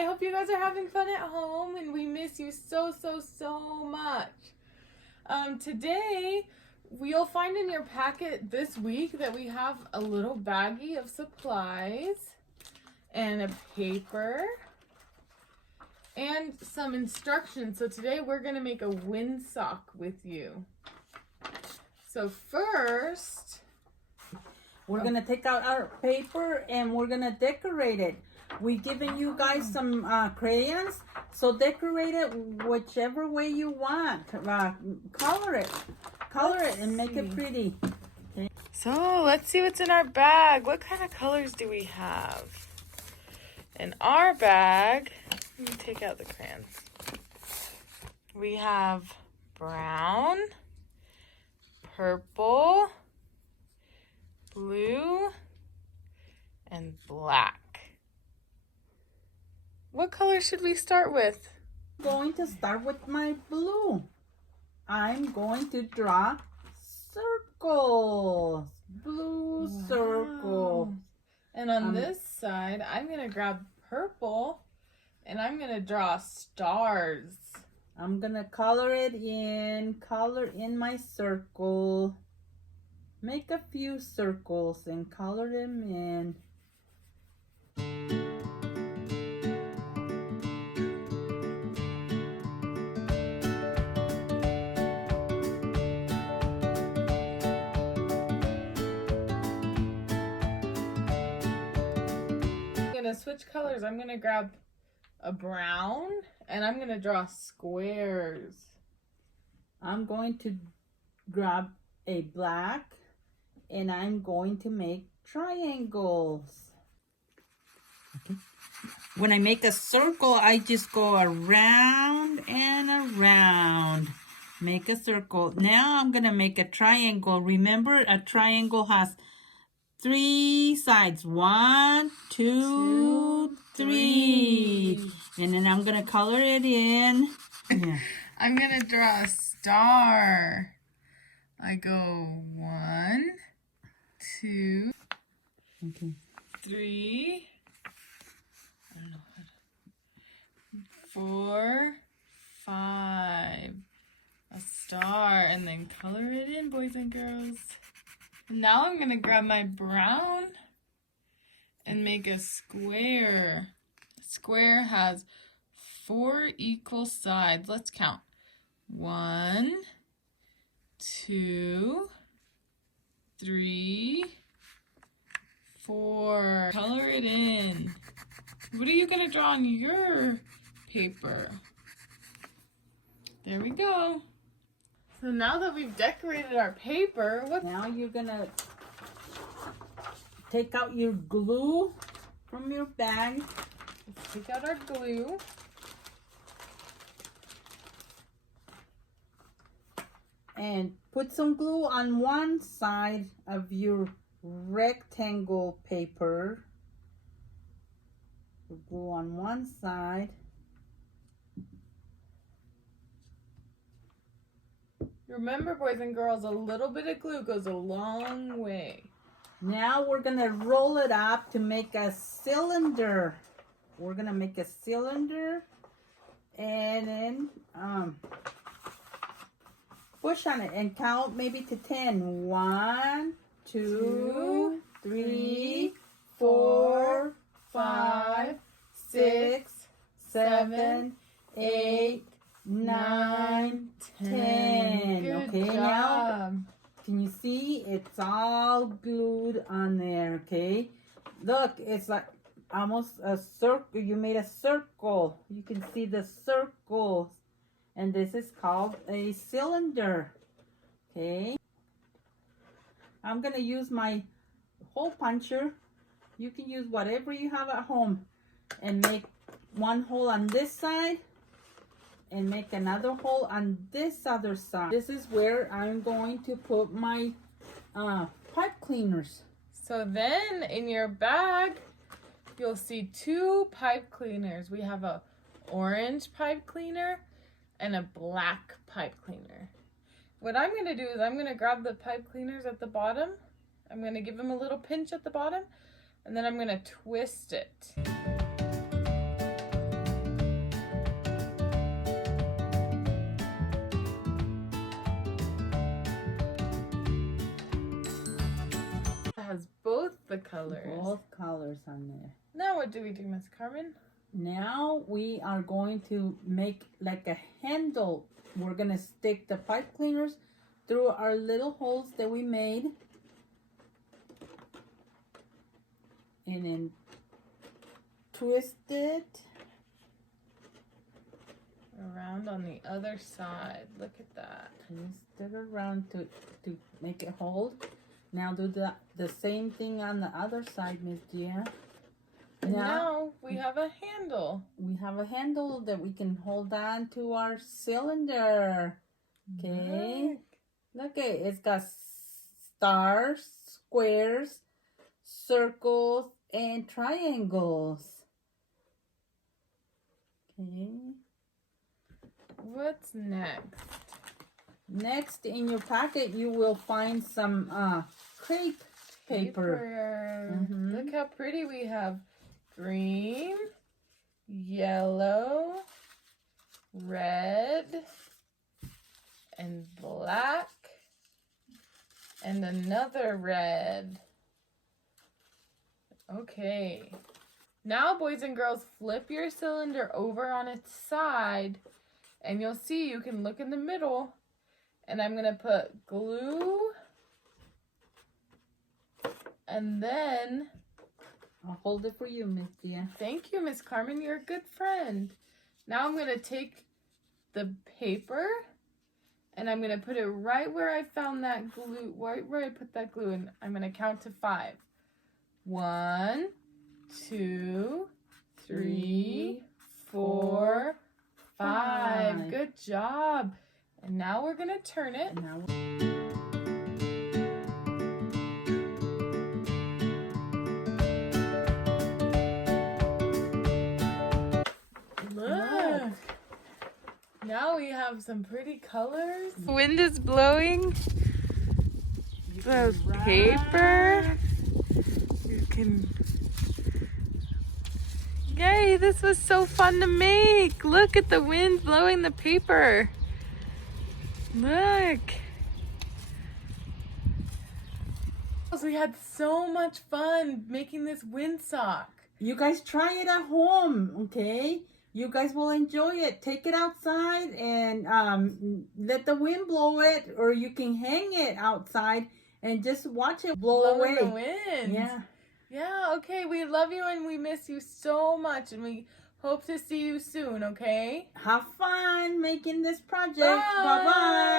I hope you guys are having fun at home, and we miss you so much. Today, you'll find in your packet this week that we have a little baggie of supplies and a paper and some instructions. So today we're going to make a windsock with you. So first, we're going to take out our paper and we're going to decorate it. We've given you guys some crayons, so decorate it whichever way you want. Color it and make it pretty. Okay. So let's see what's in our bag. What kind of colors do we have? In our bag, let me take out the crayons. We have brown, purple, blue, and black. What color should we start with? I'm going to start with my blue. I'm going to draw circles. Blue circles. And on this side, I'm going to grab purple and I'm going to draw stars. I'm going to color in my circle. Make a few circles and color them in. Switch colors. I'm gonna grab a brown and I'm gonna draw squares. I'm going to grab a black and I'm going to make triangles. Okay. When I make a circle, I just go around and around. Make a circle. Now I'm gonna make a triangle. Remember, a triangle has 3 sides. 1, 2, 3. And then I'm going to color it in. Yeah. I'm going to draw a star. I go 1, 2, 3. I don't know how to. 4, 5. A star. And then color it in, boys and girls. Now I'm going to grab my brown and make a square. A square has 4 equal sides. Let's count. 1, 2, 3, 4. Color it in. What are you going to draw on your paper? There we go. So now that we've decorated our paper, now you're gonna take out your glue from your bag. Let's take out our glue. And put some glue on one side of your rectangle paper. Glue on one side. Remember, boys and girls, a little bit of glue goes a long way. Now we're going to roll it up to make a cylinder. We're going to make a cylinder and then push on it and count maybe to 10. 1, 2, 3, 4, 5, 6, 7, 8, 9, 10. Good okay, job. Now can you see it's all glued on there? Okay, look, it's like almost a circle. You made a circle. You can see the circles, and this is called a cylinder. Okay, I'm gonna use my hole puncher. You can use whatever you have at home and make one hole on this side and make another hole on this other side. This is where I'm going to put my pipe cleaners. So then in your bag, you'll see 2 pipe cleaners. We have a orange pipe cleaner and a black pipe cleaner. What I'm going to do is I'm going to grab the pipe cleaners at the bottom. I'm going to give them a little pinch at the bottom, and then I'm going to twist it. has both the colors. Both colors on there. Now what do we do, Miss Carmen? Now we are going to make like a handle. We're going to stick the pipe cleaners through our little holes that we made. And then twist it. Around on the other side. Look at that. Twist it around to make it hold. Now do the same thing on the other side, Miss Gia. And now we have a handle. We have a handle that we can hold on to our cylinder. Okay. Look at it. It's got stars, squares, circles, and triangles. Okay. What's next? Next in your packet, you will find some crepe paper. Mm-hmm. Look how pretty we have. Green, yellow, red, and black, and another red. Okay. Now, boys and girls, flip your cylinder over on its side, and you'll see you can look in the middle. And I'm going to put glue, and then... I'll hold it for you, Miss Dia. Thank you, Miss Carmen. You're a good friend. Now I'm going to take the paper, and I'm going to put it right where I found that glue, right where I put that glue, and I'm going to count to 5. 1, 2, 3, 4, 5. Good job. And now we're going to turn it. Look. Now we have some pretty colors. The wind is blowing the paper. You can... Yay, this was so fun to make. Look at the wind blowing the paper. Look. We had so much fun making this windsock. You guys try it at home, okay? You guys will enjoy it. Take it outside and let the wind blow it, or you can hang it outside and just watch it blow away. The wind. Yeah. Yeah, okay. We love you and we miss you so much, and we hope to see you soon, okay? Have fun making this project. Bye. Bye-bye.